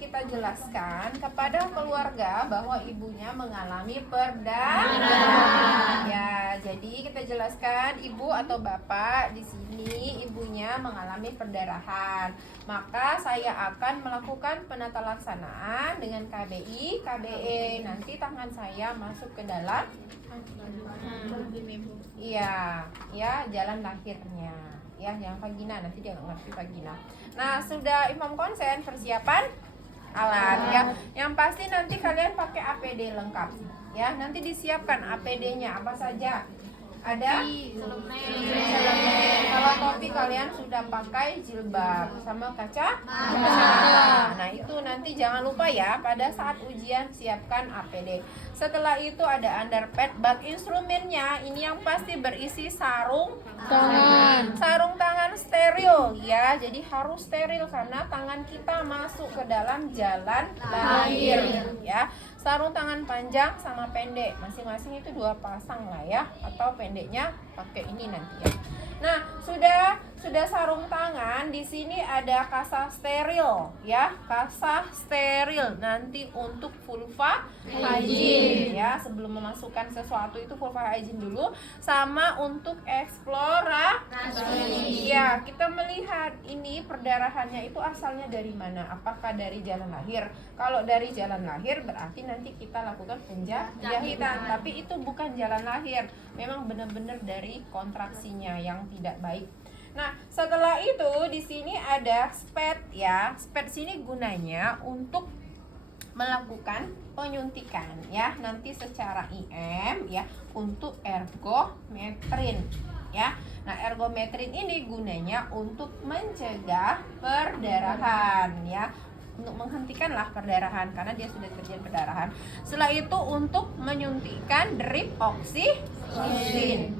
kita jelaskan kepada keluarga bahwa ibunya mengalami perdarahan. Ya, jadi kita jelaskan ibu atau bapak di sini ibunya mengalami perdarahan. Maka saya akan melakukan penata laksanaan dengan KBI, KBE. Nanti tangan saya masuk ke dalam iya, ya jalan lahirnya. Ya, yang vagina nanti dia nggak ngerti vagina. Nah, sudah Imam konsen persiapan alat ya. Yang pasti nanti kalian pakai APD lengkap. Ya, nanti disiapkan APD-nya apa saja. Ada kalau topi kalian sudah pakai jilbab sama kacamata. Nah, itu nanti jangan lupa ya pada saat ujian siapkan APD. Setelah itu ada underpad, bag instrumennya ini yang pasti berisi sarung tangan. Sarung tangan steril ya. Jadi harus steril karena tangan kita masuk ke dalam jalan lahir ya. Sarung tangan panjang sama pendek, masing-masing itu 2 pasang lah ya, atau pendeknya pakai ini nanti ya. Nah, sudah sarung tangan, di sini ada kasa steril ya, kasa steril nanti untuk vulva hygiene ya. Sebelum memasukkan sesuatu itu vulva hygiene dulu, sama untuk eksplorasi. Ya, kita melihat ini perdarahannya itu asalnya dari mana? Apakah dari jalan lahir? Kalau dari jalan lahir berarti nanti kita lakukan penjahitan, tapi itu bukan jalan lahir, memang benar-benar dari kontraksinya yang tidak baik. Nah, setelah itu di sini ada spad ya. Spad sini gunanya untuk melakukan penyuntikan ya, nanti secara IM ya untuk ergometrin ya. Nah, ergometrin ini gunanya untuk mencegah perdarahan ya, untuk menghentikanlah perdarahan karena dia sudah terjadi perdarahan. Setelah itu untuk menyuntikkan drip oksitosin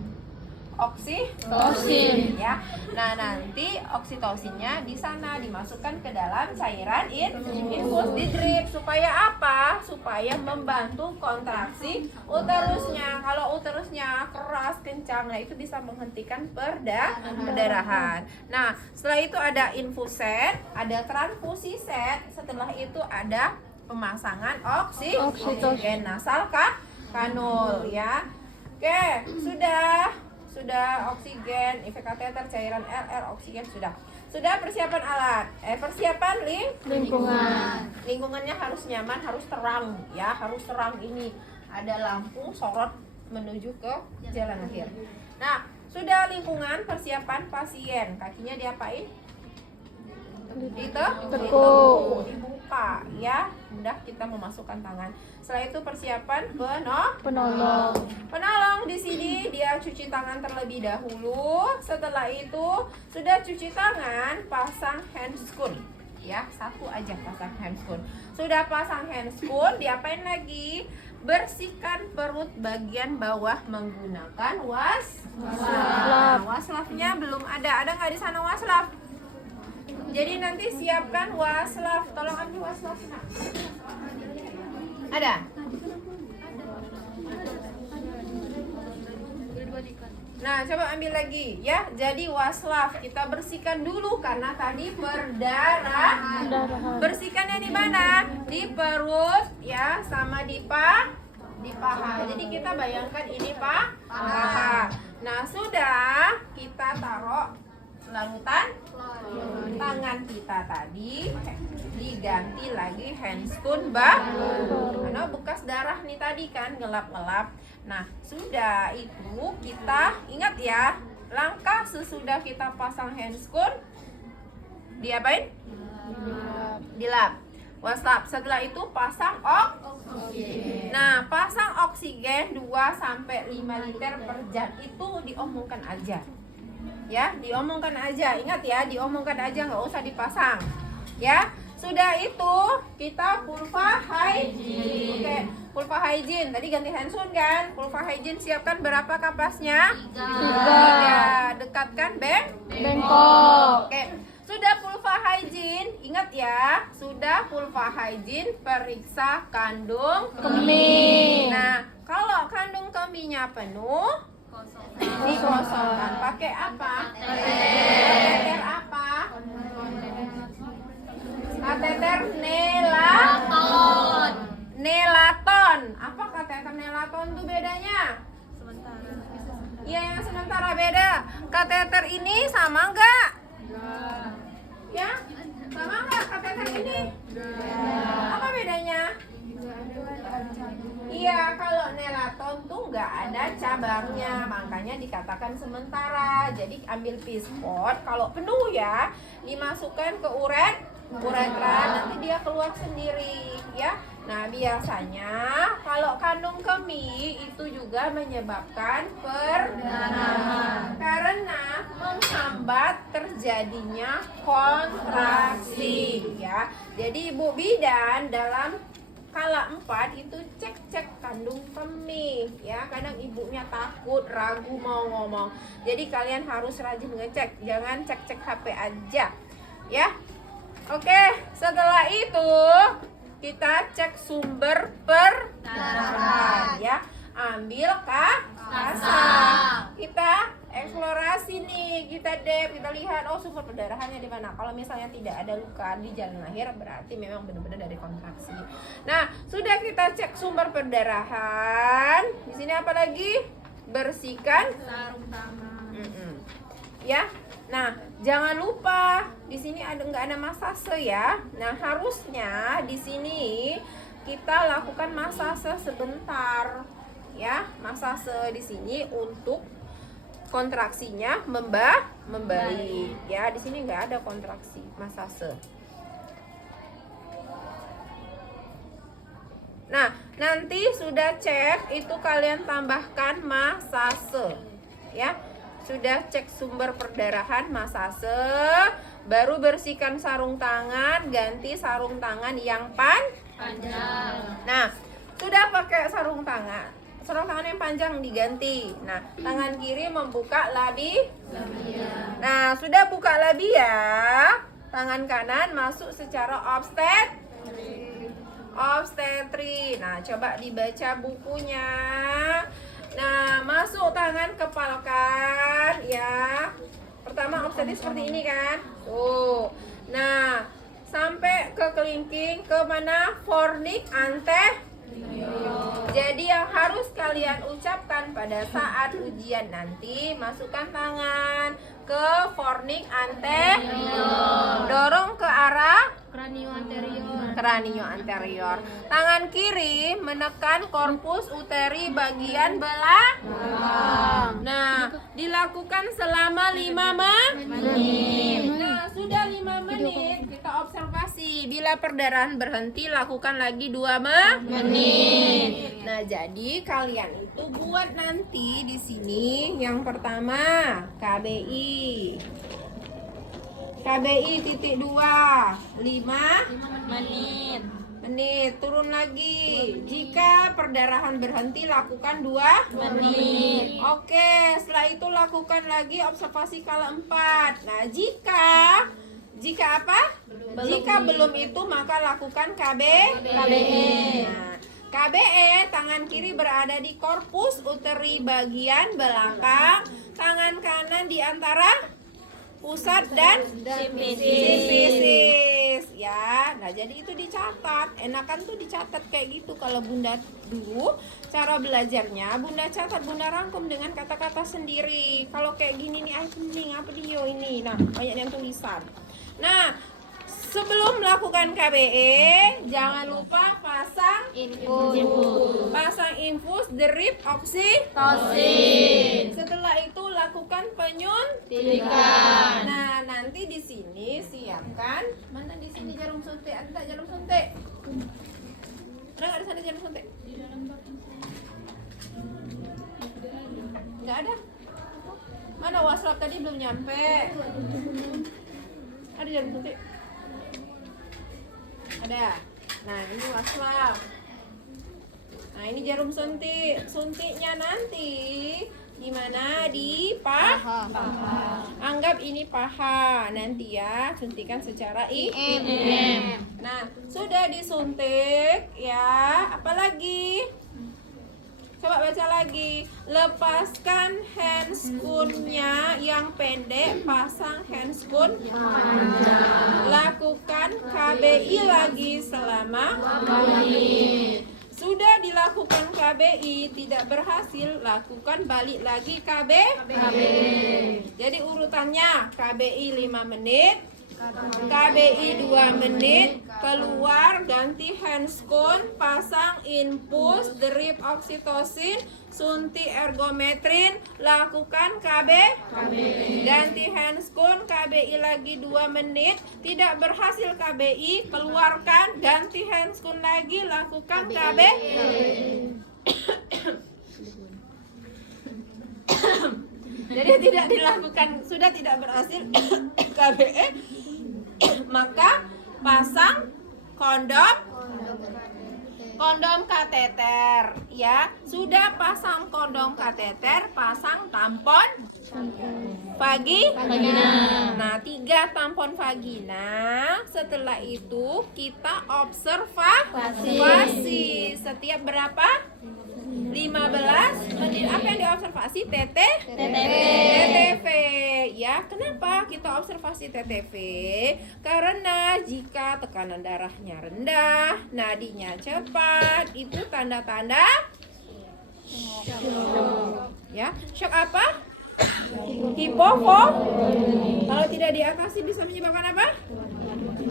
ya. Nah, nanti oksitosinnya di sana dimasukkan ke dalam cairan infus di drip supaya apa? Supaya membantu kontraksi uterusnya. Kalau uterusnya keras kencang, nah itu bisa menghentikan perdarahan. Nah, setelah itu ada infus set, ada transfusi set. Setelah itu ada pemasangan oksigen nasal kanul ya. Oke, sudah oksigen, IV kateter, cairan LR, oksigen sudah persiapan alat. Persiapan lingkungan. Lingkungannya harus nyaman, harus terang ya, harus terang ini. Ada lampu sorot menuju ke jalan lahir. Nah, sudah lingkungan, persiapan pasien. Kakinya diapain? Ditekuk, dibuka ya. Mudah kita memasukkan tangan. Setelah itu persiapan penolong di sini dia cuci tangan terlebih dahulu. Setelah itu sudah cuci tangan, pasang handscoon ya, satu aja pasang handscoon. Sudah pasang handscoon, diapain lagi? Bersihkan perut bagian bawah menggunakan waslaf. Waslafnya belum ada nggak di sana waslaf? Jadi nanti siapkan waslaf. Tolong ambil waslaf. Ada? Nah, coba ambil lagi ya. Jadi waslaf kita bersihkan dulu karena tadi perdarahan. Bersihkannya di mana? Di perut ya, sama di paha. Jadi kita bayangkan ini paha. Nah, sudah kita taruh larutan tangan kita tadi, diganti lagi handscoon karena bekas darah nih tadi kan ngelap-ngelap. Nah, sudah itu kita ingat ya, langkah sesudah kita pasang handscoon diapain? Dilap. Waslap. Setelah itu pasang oksigen. Nah, pasang oksigen 2-5 liter per jam itu diomongkan aja. Ya, diomongkan aja. Ingat ya, diomongkan aja, nggak usah dipasang. Ya, sudah itu kita vulva hygiene. Oke, vulva hygiene. Tadi ganti handscoon kan? Vulva hygiene siapkan berapa kapasnya? 3. Dekatkan bengkok. Oke, sudah vulva hygiene. Ingat ya, sudah vulva hygiene periksa kandung kemih. Nah, kalau kandung kemihnya penuh, dikosongkan. Pakai apa? Kateter apa? Kateter Ya, yang sementara beda. Kateter ini sama enggak? Ya, sama enggak kateter ini? Apa bedanya? Iya, kalau nelaton tuh nggak ada cabangnya, makanya dikatakan sementara. Jadi ambil pispot, kalau penuh ya, dimasukkan ke uretra, nanti dia keluar sendiri, ya. Nah, biasanya kalau kandung kemih itu juga menyebabkan perdarahan karena menghambat terjadinya kontraksi, ya. Jadi ibu bidan dalam kala 4 itu cek kandung kemih, ya. Kadang ibunya takut, ragu mau ngomong. Jadi kalian harus rajin ngecek, jangan cek HP aja, ya. Oke, setelah itu kita cek sumber perdarahan, ya. Ambil kasar. Kita eksplorasi nih, kita kita lihat sumber perdarahannya di mana. Kalau misalnya tidak ada luka di jalan lahir, berarti memang benar-benar dari kontraksi. Nah, sudah kita cek sumber perdarahan. Di sini apa lagi? Bersihkan sarung tangan. Ya. Nah, jangan lupa di sini nggak ada masase ya. Nah, harusnya di sini kita lakukan masase sebentar, ya. Masase di sini untuk kontraksinya membaik, ya. Di sini nggak ada kontraksi, masase. Nah, nanti sudah cek itu kalian tambahkan masase, ya. Sudah cek sumber perdarahan, masase, baru bersihkan sarung tangan, ganti sarung tangan yang panjang. Nah, sudah pakai sarung tangan yang panjang diganti. Nah, tangan kiri membuka labia. Nah, sudah buka labia, tangan kanan masuk secara obstetri. Nah, coba dibaca bukunya. Nah, masuk tangan kepalkan, ya. Pertama obstetri seperti ini kan. Tuh. Nah, sampai ke kelingking ke mana? Fornik anterior. Jadi yang harus kalian ucapkan pada saat ujian nanti, masukkan tangan ke fornik anterior. Dorong ke arah kranio anterior. Tangan kiri menekan korpus uteri bagian belakang. Nah, dilakukan selama 5 menit. Nah, sudah 5 menit kita observasi. Bila perdarahan berhenti, lakukan lagi 2 menit. Nah, jadi kalian itu buat nanti di sini yang pertama KBI titik 2 5 menit. Turun lagi. Jika perdarahan berhenti, lakukan 2 menit. Oke, setelah itu lakukan lagi observasi kala 4. Nah, jika apa? Jika belum itu, maka lakukan KBE. Nah, KBE, tangan kiri berada di korpus uteri bagian belakang, tangan kanan di antara pusat dan sifisis, ya. Nah, jadi itu dicatat. Enakan tuh dicatat kayak gitu. Kalau Bunda dulu cara belajarnya, Bunda catat, Bunda rangkum dengan kata-kata sendiri. Kalau kayak gini nih, pening apa dia ini. Nah, banyak yang tulisan. Nah, sebelum melakukan KBE, jangan lupa pasang infus drip oksitosin. Setelah itu lakukan penyuntikan. Nah, nanti di sini siapkan, mana di sini jarum suntik? Ada jarum suntik? Ada nggak di sana jarum suntik? Nggak ada. Mana waslap tadi belum nyampe? Ada jarum suntik? Ada. Nah, ini waslap. Nah, ini jarum suntik. Suntiknya nanti di mana? Di paha. Anggap ini paha. Nanti ya, suntikan secara IM. Nah, sudah disuntik ya. Apalagi? Coba baca lagi. Lepaskan handscoon-nya yang pendek, pasang handscoon lakukan KBI lagi selama 5 menit. Sudah sudah dilakukan KBI tidak berhasil, lakukan balik lagi KBI. Jadi urutannya KBI 5 menit, KBI 2 menit, keluar ganti handscone, pasang infus, drip oksitosin, suntik ergometrin, lakukan KBI. Ganti handscone, KBI lagi 2 menit, tidak berhasil KBI, keluarkan, ganti handscone lagi, lakukan KBI. Jadi tidak dilakukan, sudah tidak berhasil KBE, maka pasang kondom kateter, ya. Sudah pasang kondom kateter, pasang tampon vagina. Nah, 3 tampon vagina. Setelah itu kita observasi. Setiap berapa? 15 menit. Apa yang diobservasi? TTV. Ya, kenapa kita observasi TTV? Karena jika tekanan darahnya rendah, nadinya cepat, itu tanda-tanda ya. Shock apa? Hipofos. Kalau tidak diatasi bisa menyebabkan apa?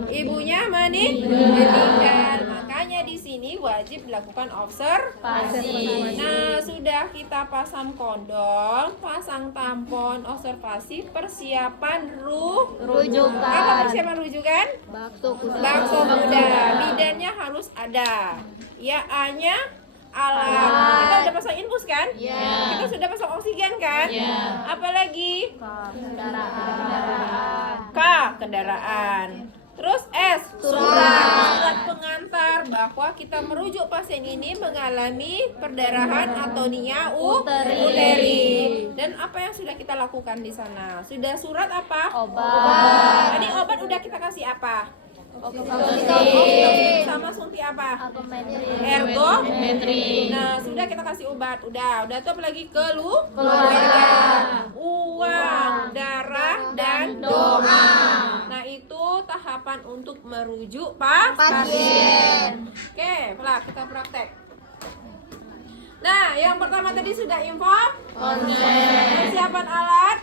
Ibunya meninggal. Makanya di sini wajib dilakukan observasi. Nah, sudah kita pasang kondom, pasang tampon, observasi, persiapan rujukan. Apa persiapan rujukan? Bakso kuda. Bidannya harus ada. Ya, A-nya alat. Kita udah pasang infus kan? Kita sudah pasang oksigen kan? Apalagi? Kendaraan. Terus S, surat pengantar bahwa kita merujuk pasien ini mengalami perdarahan atau nia uteri. Dan apa yang sudah kita lakukan di sana? Sudah surat apa? Obat. Tadi obat udah kita kasih apa? Sama suntik apa? Ergometri. Nah, sudah kita kasih obat. Udah tuh apalagi keluarga. Uang, darah, dan doa. Nah, itu tahapan untuk merujuk pasien. Oke, kita praktek. Nah, yang pertama tadi sudah info persiapan alat.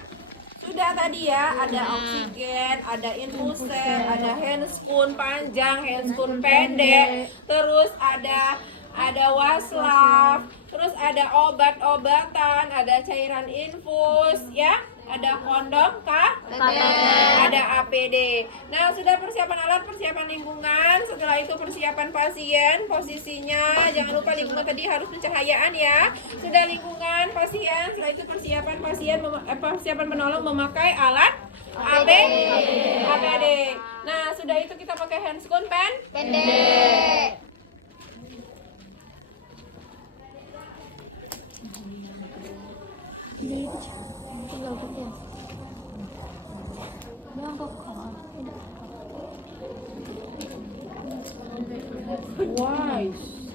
Sudah tadi ya, ada oksigen, ada infuser, ada handscone panjang, handscone pendek, terus ada waslaf, terus ada obat-obatan, ada cairan infus, ya, ada kondom ada APD. Nah, sudah persiapan alat, persiapan lingkungan, setelah itu persiapan pasien, posisinya jangan lupa lingkungan tadi harus pencahayaan ya. Sudah lingkungan pasien, setelah itu persiapan pasien, persiapan menolong memakai alat APD. Nah, sudah itu kita pakai handscone pendek. Wise.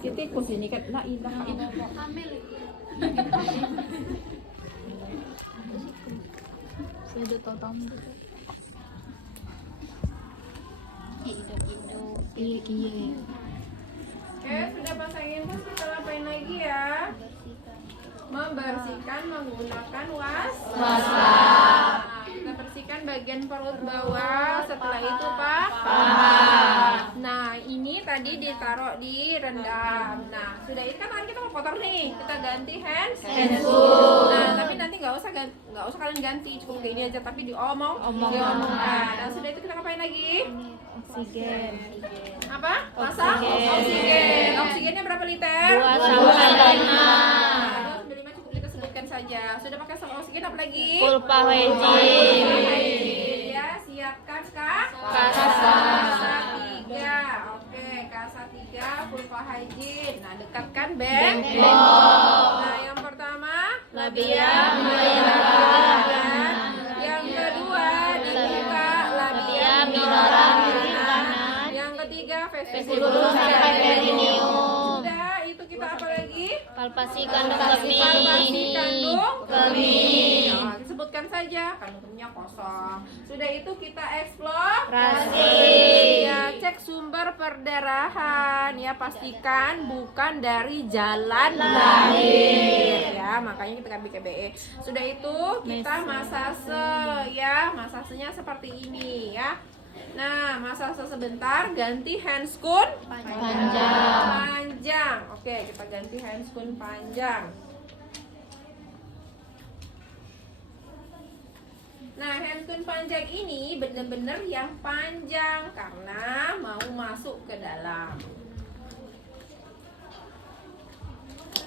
Kita ikut sini kan, la ilaha illallah. Saya tahu tamu. Iya. Oke, sudah pasangin terus kita lapain lagi ya. Membersihkan menggunakan waslaf. Kita bersihkan bagian perut bawah, setelah itu paha. Nah, ini tadi ditaruh di rendam. Nah, sudah ini kan kita mau kotor nih, kita ganti handscone. Nah, tapi nanti nggak usah kalian ganti, cukup kayak ini aja, tapi diomongkan. Nah, sudah itu kita ngapain lagi? Oksigen. Apa? Pasang oksigen. Oksigennya berapa liter? 2 sampai 5. Saja. Sudah pakai sama oksigen apa lagi? Pulpahydrin. Ya, siapkan kasa 3. Oke, kasa 3 pulpahydrin. Nah, dekatkan bengkok. Nah, yang pertama labia majora. Yang kedua dibuka labia minora. Yang ketiga vestibulus sampai perineum. Sudah, itu kita apa lagi? Palpasi kandung kemih. Nah, disebutkan saja kandung kemihnya kosong. Sudah itu kita eksplorasi. Ya, cek sumber perdarahan ya, pastikan bukan dari jalan lahir ya, makanya kita ambil KBE. Sudah itu kita masase ya, masasenya seperti ini ya. Nah, masase sebentar, ganti handscoon panjang. Oke, kita ganti handscoon panjang. Nah, handscoon panjang ini benar-benar yang panjang karena mau masuk ke dalam.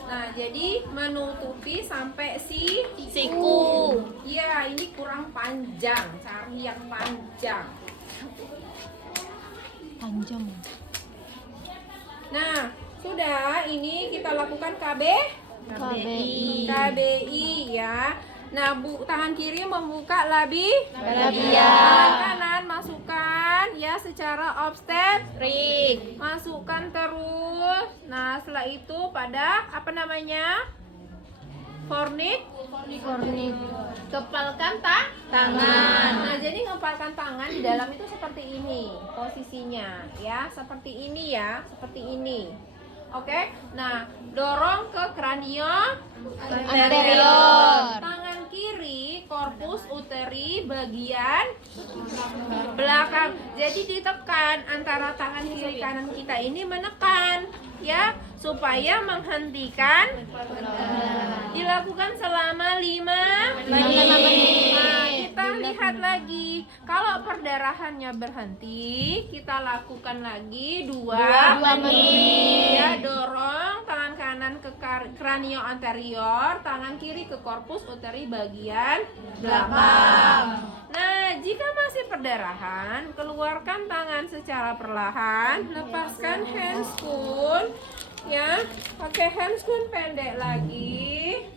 Nah, jadi menutupi sampai siku. Ya, ini kurang panjang. Cari yang panjang. Nah, sudah, ini kita lakukan KBI ya. Nah, tangan kiri membuka labia. Tangan kanan masukkan ya secara obstetrik. Masukkan terus. Nah, setelah itu pada apa namanya? Fornik. Kepalkan tangan. Nah, jadi ngepalkan tangan di dalam itu seperti ini posisinya ya, seperti ini ya, seperti ini. Oke. Nah, dorong ke kranio anterior. Tangan kiri korpus uteri bagian belakang. Jadi ditekan antara tangan kiri kanan kita ini, menekan ya, supaya menghentikan. Dilakukan selama 5 menit. Nah, kita lihat lagi. Kalau perdarahannya berhenti, kita lakukan lagi 2 menit. Ya, dorong tangan kanan ke kranio anterior, tangan kiri ke korpus uteri bagian belakang. Nah, jika masih perdarahan, keluarkan tangan secara perlahan, lepaskan handscoon ya, pakai handscoon pendek lagi.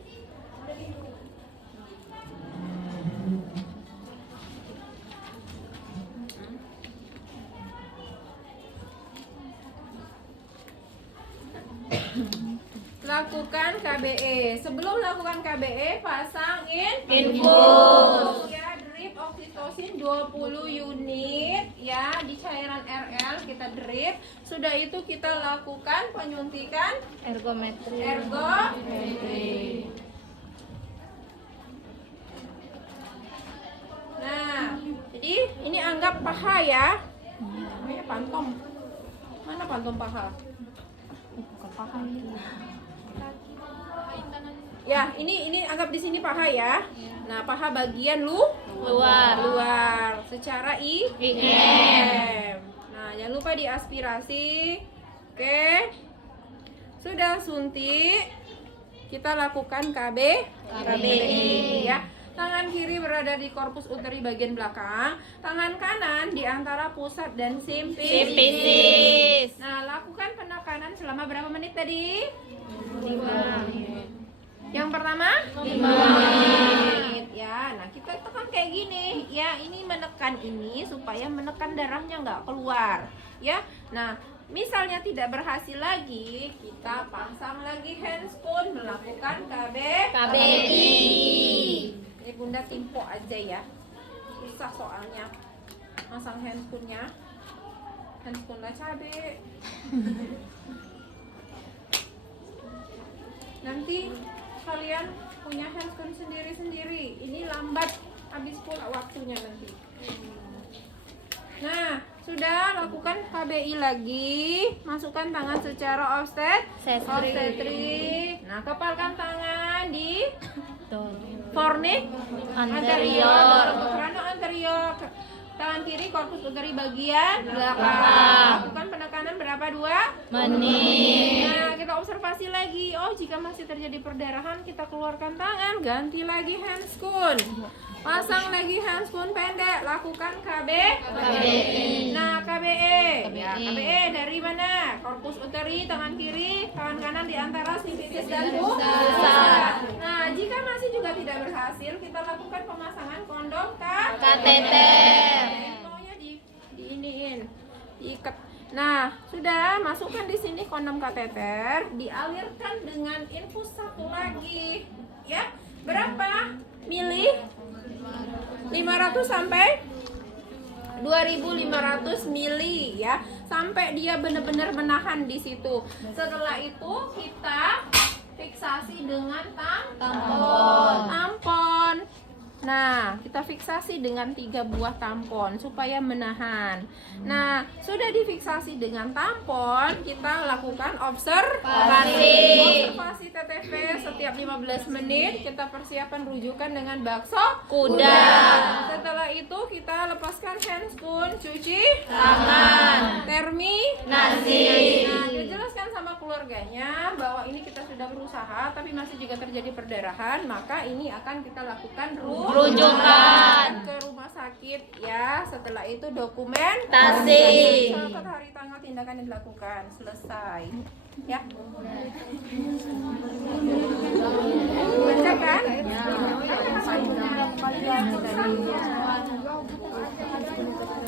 Lakukan KBE. Sebelum lakukan KBE, pasang infus ya, drip oksitosin 20 unit ya, di cairan RL kita drip. Sudah itu kita lakukan penyuntikan ergometri. Nah, jadi ini anggap paha ya. Namanya pantom. Mana pantom paha? Bukan paha. Ya, ini anggap di sini paha ya. Nah, paha bagian luar secara IM. Nah, jangan lupa diaspirasi. Oke. Sudah suntik. Kita lakukan KBI ya. Tangan kiri berada di korpus uteri bagian belakang, tangan kanan di antara pusat dan simfisis. Nah, lakukan penekanan selama berapa menit tadi? 5 menit. Yang pertama 5 menit ya. Nah, kita tekan kayak gini ya, ini menekan ini supaya menekan darahnya nggak keluar ya. Nah, misalnya tidak berhasil lagi, kita pasang lagi handscoon, melakukan KBI. Ini Bunda timpo aja ya, susah soalnya masang handscoonnya. Handscoon lah cabe. Nanti kalian punya handscoon sendiri-sendiri. Ini lambat habis pula waktunya nanti. Nah, sudah, lakukan KBI lagi. Masukkan tangan secara obstetrik. Nah, kepalkan tangan di fornik anterior, krano anterior. Tangan kiri korpus uteri bagian belakang. Lakukan penekanan berapa? 2 menit. Nah, kita observasi lagi. Oh, jika masih terjadi perdarahan, kita keluarkan tangan, ganti lagi handscoon. Pasang lagi handscoon pendek, lakukan KBI. Nah, KBE. Ya, KBE dari mana? Korpus uteri, tangan kiri, tangan kanan di antara simfisis dan pusat. Nah, jika masih juga tidak berhasil, kita lakukan pemasangan kondom kateter. Maunya diiniin, diikat. Nah, sudah, masukkan di sini kondom kateter, dialirkan dengan infus satu lagi. Ya, berapa mili? 500 sampai 2.500 mili ya, sampai dia benar-benar menahan di situ. Setelah itu kita fiksasi dengan tampon. Nah, kita fiksasi dengan 3 buah tampon supaya menahan. Nah, sudah difiksasi dengan tampon, kita lakukan observasi TTV setiap 15 menit. Kita persiapan rujukan dengan bakso Kuda. Setelah itu kita lepaskan handscoon, cuci tangan, termi Nasi. Nah, dijelaskan sama keluarganya bahwa ini kita sudah berusaha tapi masih juga terjadi perdarahan, maka ini akan kita lakukan Rujukan. ke rumah sakit ya. Setelah itu dokumen Tasi. catat hari tanggal tindakan yang dilakukan. Selesai ya. Baca kan? Ya.